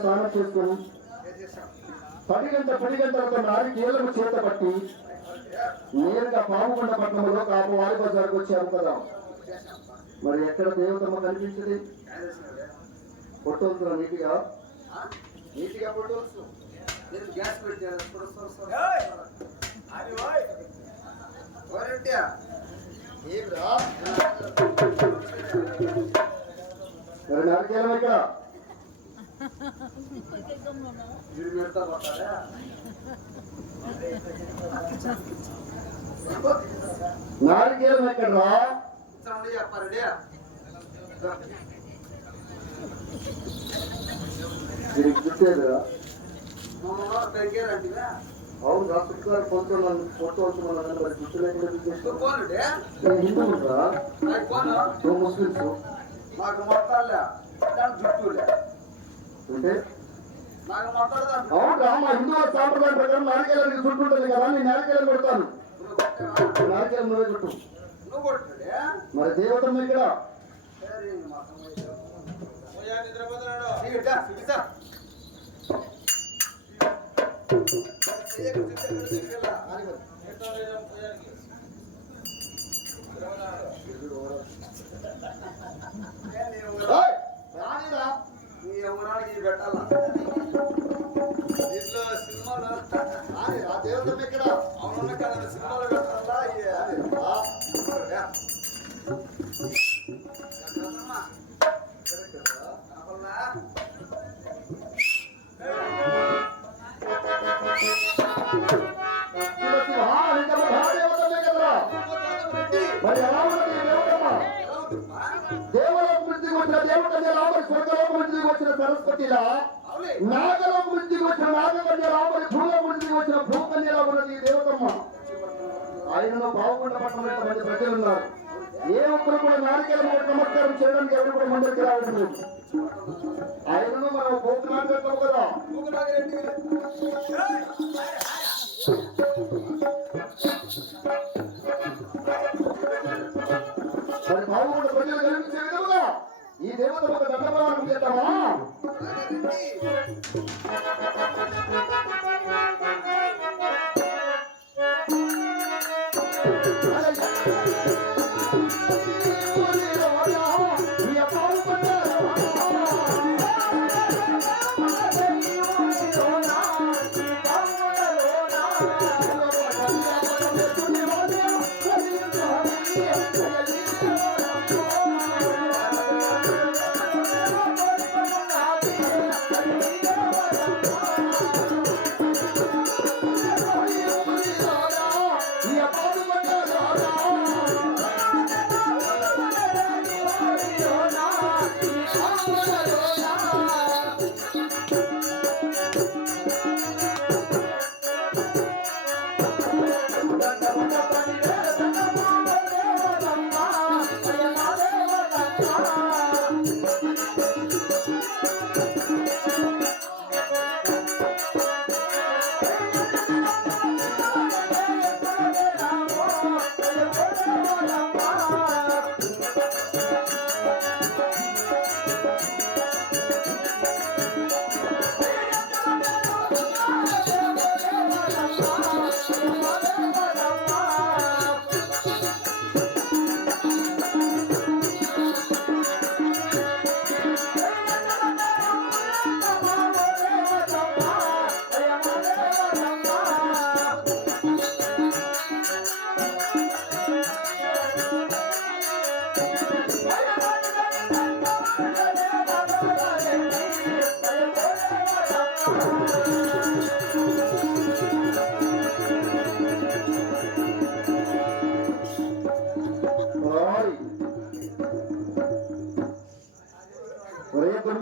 స్నానం చేసుకుని 10 గంటలకు నారి కీళ్లకు చేత పట్టి నేరుగా పాముకొండ పట్టణంలో కాపు వారి బజార్కు వచ్చాము కదా. మరి ఎక్కడ దేవతమ్మ కనిపించింది? పొట్టొలుతున్నా నీటిగా పొట్టొలుసు మరి నారికేలం ఇక్కడ నారికేలం ఎక్కడ రా గుర్తేదా? అవును రా చుట్టుగారు పొట్టవచ్చుమన్నా మరి గుర్తు లేకుండా హిందువురా ముస్లిమ్స్ నాకు మొత్తాలే జుట్టులే అంటే అవును రా మా హిందువుల సాంప్రదాయం ప్రకారం నారికేలానికి చుట్టూ ఉంటుంది కదా. నేను నారికేలం కొడతాను. నారికేలం నువ్వే చుట్టూ. మరి దేవతమ్మ ఇక్కడ పెట్టాలా దీంట్లో సినిమాలో దేవతమ్మ ఇక్కడ అవునున్న కదా సినిమాలో పెట్టాలా మరి ఎలా ఉన్నది దేవతమ్మ? దేవలోక వృద్ధికి వచ్చిన దేవకన్యరామరి, స్వర్గలోక వృద్ధికి వచ్చిన సరస్వతిలా, నాగలోక వృద్ధికి వచ్చిన నాగకన్యరామరి, భూలోక వృద్ధికి వచ్చిన భూకన్యలా ఉన్నది దేవతమ్మ. ఆయనలో పావుకొండ పట్టణంలో ఎంతమంది ప్రజలు ఉన్నారు. ఏ ఒక్కరు కూడా నారికేలం నమస్కారం చేయడానికి ఎవరు కూడా ముందరికి రావడం లేదు. ఆయనను మనం భూకనాథ్ పెడతాం కదా. మరి పావుకొండ ప్రజలు కనిపించే విధముగా ఈ దేవత ఒక దండప్రమాణం చేద్దామా?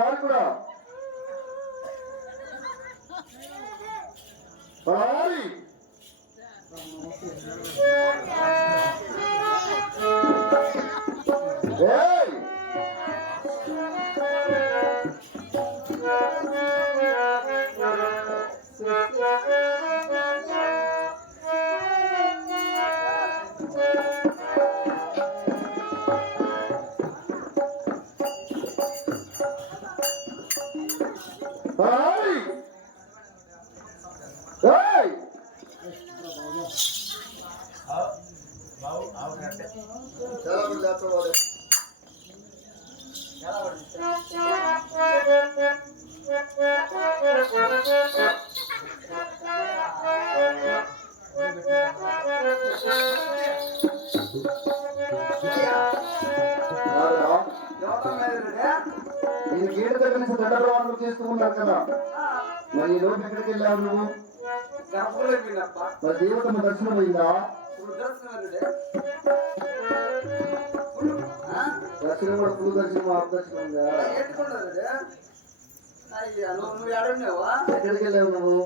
ఒకసారి కూడా పరారి ఏయ్ పరారి ఏయ్ చాలా మంది లేకపోవాలి నేను గేటు దగ్గర నుంచి దండప్రవాణం చేస్తూ ఉన్నారు కదా మరి ఈ లోపు ఎక్కడికి వెళ్ళావు నువ్వు మరి దేవతమ్మ దర్శనం అయిందా దర్శనం కూడా ఫుల్ దర్శనం ఆఫ్ దర్శనం ఉందా ఎక్కడికి వెళ్ళావు నువ్వు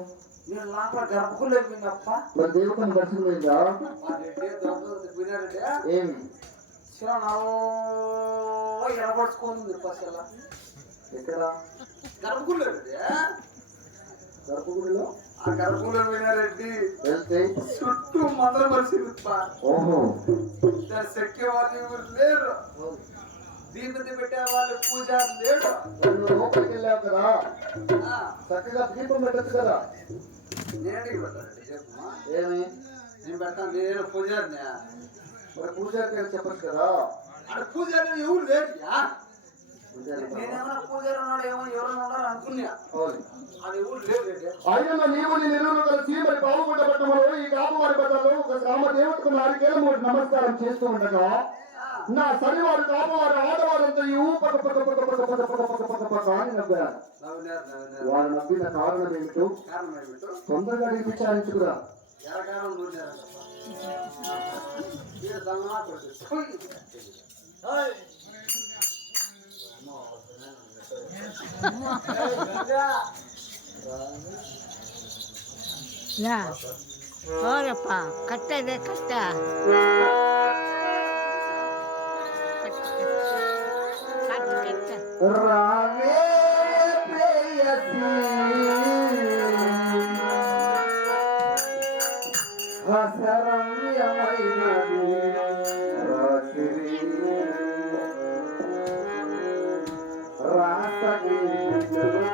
మరి దేవతమ్మ దర్శనం అయిందా ఏమి ఎక్కడ గర్భగుడిలో ఆ గర్భంలో వినారెడ్డి వెళ్తే చుట్టూ మందరం పరిస్థితి ఓహో దాన్ని చెక్కే వాళ్ళు ఎవరు లేరు దీపతి పెట్టే వాళ్ళు పూజారి లేడు నువ్వు లోపలికి వెళ్ళావు కదా చక్కగా దీపం పెట్టచ్చు కదా నేను పెట్టానండి చెప్పమ్మా ఏమి నేను పెడతాను నేను పూజారిని మరి పూజారికి వెళ్ళి చెప్పచ్చు కదా అక్కడ పూజారి ఎవరు లేడు నేనేమన్నా పూజారి ఉన్నాడు ఏమో ఎవరైనా ఉన్నాడు అనుకున్నా అది ఎవరు లేడు ఆయన నీవు నీ నిలువును కలిసి మరి పావుగుడ్డ పట్టణంలో ఈ కాపువారి పట్టణంలో ఒక గ్రామ దేవతకు నాలుగేళ్ళ మూడు నమస్కారం చేస్తూ ఉండగా నా శనివారు కాపువారు ఆడవారంతా ఈ ఊపక పక పక పక పక పక పక పక పక అని నవ్వారు వారు నవ్విన కారణం ఏమిటో తొందరగా విచారించుకురా ಹೋರಪ್ಪ ಕಟ್ಟ ಇದೆ ಕಷ್ಟ రాగే ప్రేయసి రసరమ్యమైనది రాత్రి రాసగీతలు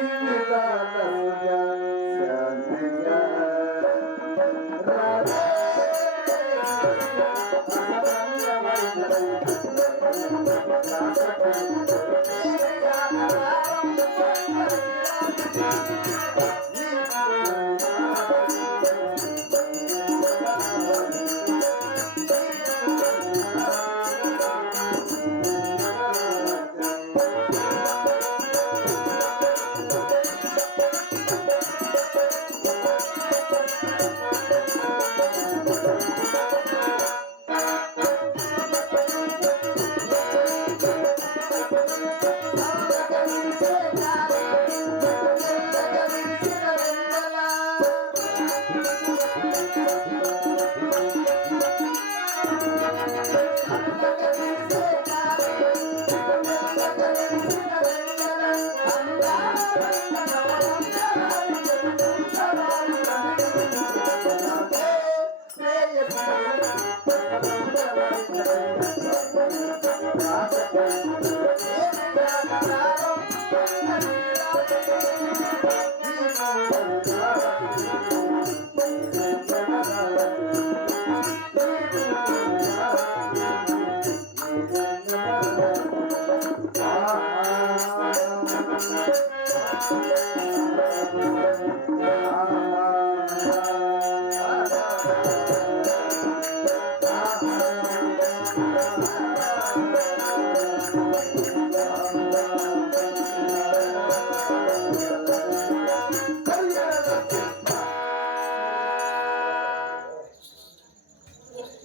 జీవితాలసుగా శాంతిగా రాధే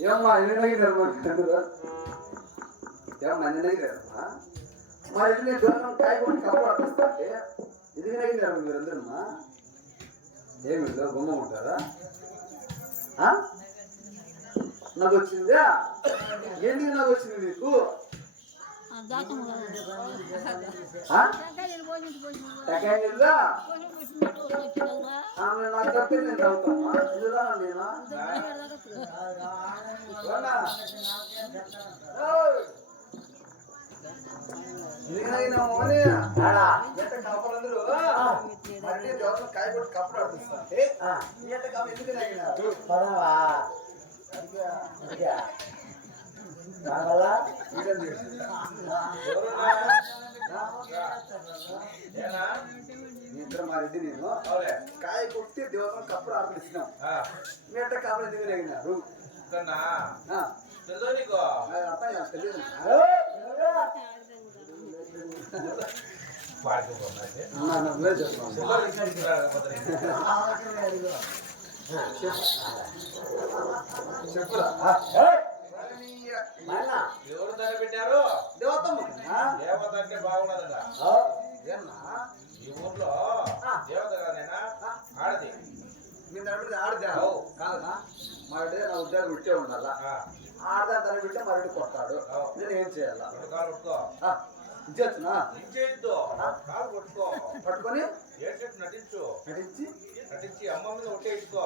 ఏమ్మా ఎన్నగినారు ఏమన్నా ఎన్నగినారమ్మా మరి ఇది నేను దూరం కాయకుండా కప్పుడు అనిపిస్తుంటే ఇది నగినారు మీరందరమ్మా ఏమి బొమ్మ ఉంటారా నాకు వచ్చిందా ఎందుకు నాకు వచ్చింది మీకు నాకు తప్పి నేను చదువుతామా ఇదిరా నేనా కాపలందరూ మరి దేవతలు కాయకొట్టి కప్పుడు ఆడుతున్నా ఎందుకు నగినారు నిద్ర మారింది నేను కాయ కొట్టి దేవతలు కప్పుడు ఆడుతున్నాం మీ అట్ట కాపలు ఎందుకు నగినారు తెలియదు చెప్పురా ఎవరు దాన్ని పెట్టారు దేవతమ్మ దేవత అంటే బాగున్నదట ఈ ఊర్లో దేవత కాదేనా ఆడది నేను తరబడి ఆడదా కాదనా మా నా ఉద్యోగం విట్టే ఉండాలా ఆడదా తన విట్టే మరి కొడతాడు నేను ఏం చేయాలా రెండు కాలు పట్టుకో ఇచ్చేస్తున్నా ఇంచేయద్దు కాలు పట్టుకో పట్టుకొని ఏడ్చెట్టు నటించు నటించి అమ్మ మీద ఒట్టేసుకో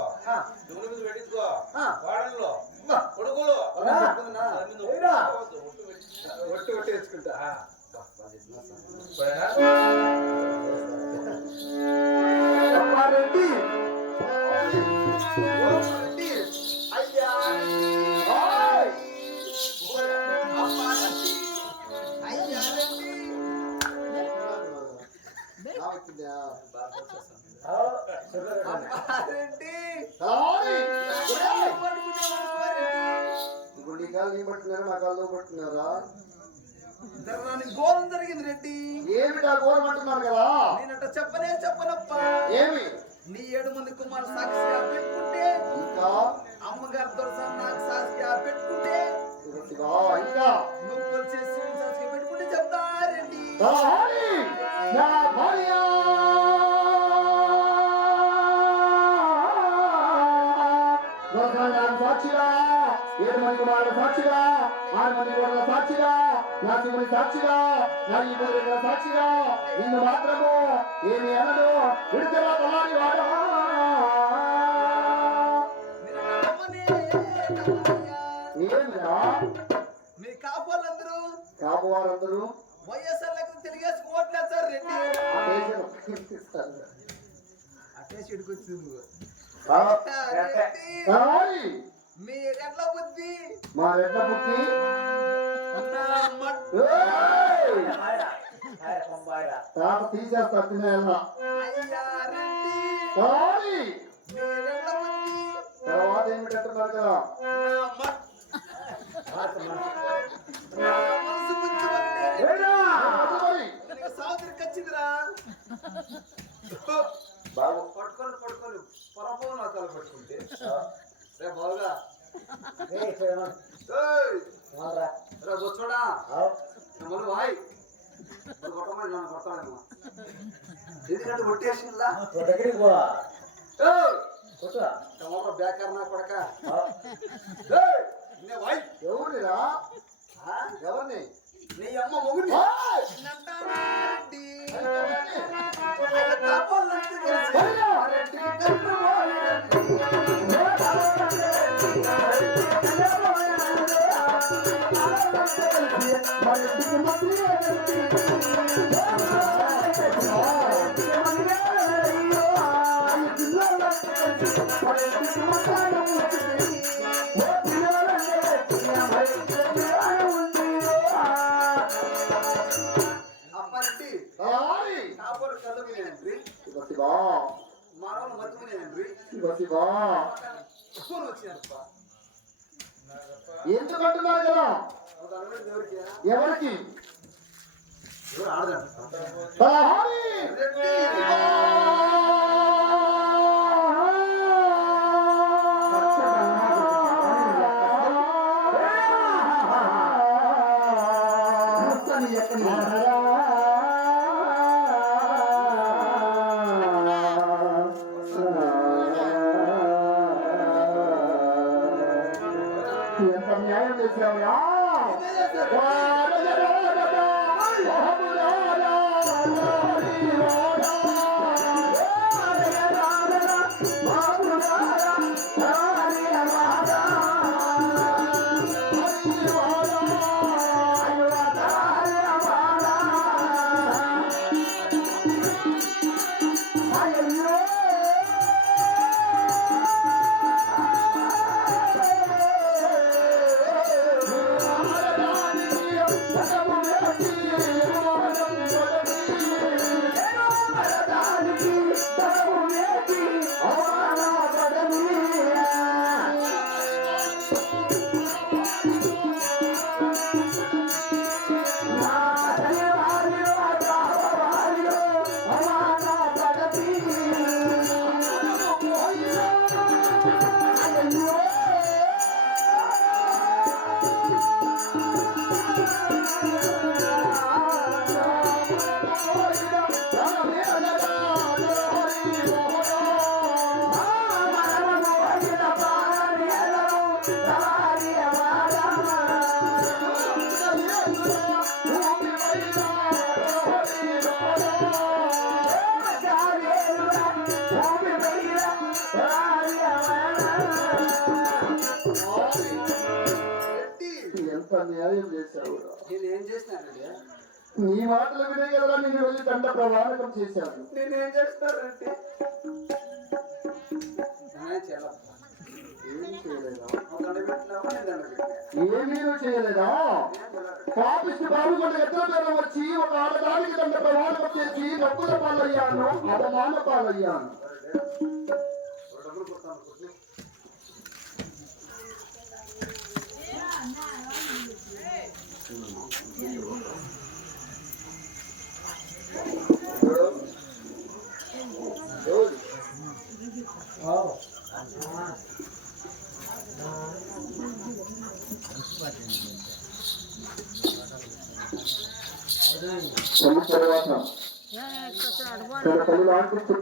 దుమ్ముల మీద పెట్టించుకో ఆ. వాడల్లో కొడుకులు ఒట్టు ఒట్టి వేసుకుంటా రెడ్డి అయ్యా ఇప్పుడు నీ కాళ్ళు నీ పట్టుకున్నారా నా కాళ్ళు పట్టుకున్నారా ఘోరం జరిగింది రెడ్డి ఏమిటా ఘోరం అంటున్నారు కదా నేనట చెప్పనప్ప ఏమి నీ 7 మంది కుమారు సాక్షిగా పెట్టుకుంటే ఇంకా అమ్మగారు దొరసారి నాకు సాక్షిగా పెట్టుకుంటే ఇంకా నువ్వు చేసి సాక్షిగా పెట్టుకుంటే చెప్తా రెడ్డి నా భార్య సాక్షిగా 7 మంది కుమారుల సాక్షిగా 6 మంది కోడల సాక్షిగా నా శివుని సాక్షిగా నా ఈ కోరికల సాక్షిగా నిన్ను మాత్రము ఏమి అనదు విడుదల తలాని వాడా ఏమిరా మీ కాపులందరూ కాపువారందరూ వైఎస్ఆర్ లెక్క తిరిగేసి ఓట్లేస్తారు రెడ్డి అట్టే చెడుకొచ్చింది నువ్వు. కావాలి మీరెట్లా బుద్ధి మా రెడ్ల పుట్టి నా మట్ ఏయ్! పంపాయరా తాట తీసేస్తా తినేలా అయ్యారండి కావాలి మీరెట్లా బుద్ధి తర్వాత ఏమిటంటున్నారు కదా నా మనసు బుద్ధి ఒకటే. ఏడా? మరి నీకు సావుతరికి వచ్చిందిరా బాబు పట్టుకొని పొరపో నా తల పట్టుకుంటే రే బావుగా రే బొచ్చోడా మనం వాయ్ కొట్టమని నన్ను కొడతాడేమో ఎందుకంటే కొట్టేసిందా దగ్గరికి పో టమాటో బేకర్ నా కొడక నే వాయ్ ఎవరిరా ఆ? ఎవరిని నీ అమ్మ మొగుడి ఏయ్! నంటారెడ్డి. ఎవరిని? ఆయన కాపాలంటే తెలిసి. ఎవరిరా? రెడ్డి కన్ను మోయరెడ్డి. అప్పారెడ్డి కావాలి కాపాడు కళ్ళు వినేయండి శివ శివా మానవులు మధ్య వినేయండి శివ శివా ఫోన్ వచ్చిందప్ప ఎందుకు అంటున్నారు కదా ఎవరికి ఎవరికి ఎవరు ఆడదంట కావాలి రెడ్డి ఎంత న్యాయం చేసావుయా రెడ్డి ఎంత న్యాయం చేశావు నేను ఏం చేసినానండి నీ మాటలు వినే కదా నేను వెళ్ళి దండ ప్రమాణకం చేశాను నేనేం చేస్తాను రెడ్డి నేనేం చేయాలప్ప ఏం చేయలేదా నువ్వు దండ పెట్టినావా నేను దండ పెట్టినా ఏమీ చేయలేదా పాపిష్టి బాబుకొండ ఎత్తుల మీద వచ్చి ఒక ఆడదానికి దండ ప్రమాణం చేసి డబ్బుల పాలయ్యాను అవమాన పాలయ్యాను డబ్బులు కొడతాను కొట్టినా తర్వాత తన తల్లి వాడికి